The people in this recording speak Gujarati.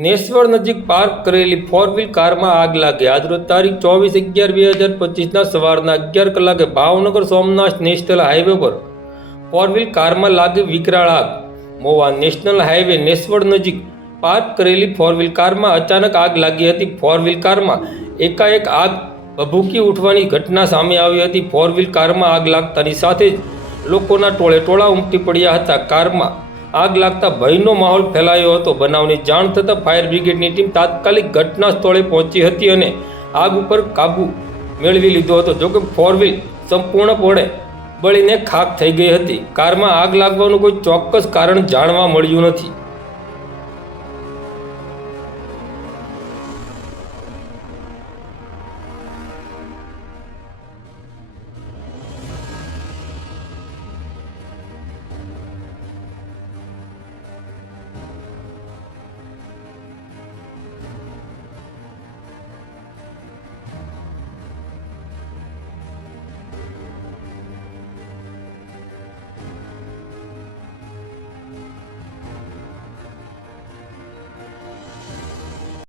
નેસવડ નજીક પાર્ક કરેલી ફોર વ્હીલ કારમાં આગ લાગી. આજરોજ તારીખ 24/11/2025ના સવારના 11 કલાકે ભાવનગર સોમનાથ નેશનલ હાઈવે પર ફોર વ્હીલ કારમાં લાગી વિકરાળ આગ. મોવા નેશનલ હાઈવે નેસવડ નજીક પાર્ક કરેલી ફોર વ્હીલ કારમાં અચાનક આગ લાગી હતી. ફોર વ્હીલ કારમાં એકાએક આગ ભભૂકી ઉઠવાની ઘટના સામે આવી હતી. ફોર વ્હીલ કારમાં આગ લાગતાની સાથે જ લોકોના ટોળે ટોળા ઉમટી પડ્યા હતા. કારમાં આગ લાગતા ભયનો માહોલ ફેલાયો હતો. બનાવની જાણ થતાં ફાયર બ્રિગેડની ટીમ તાત્કાલિક ઘટના સ્થળે પહોંચી હતી અને આગ ઉપર કાબૂ મેળવી લીધો હતો. જોકે ફોર વ્હીલ સંપૂર્ણપણે બળીને ખાખ થઈ ગઈ હતી. કારમાં આગ લાગવાનું કોઈ ચોક્કસ કારણ જાણવા મળ્યું નથી.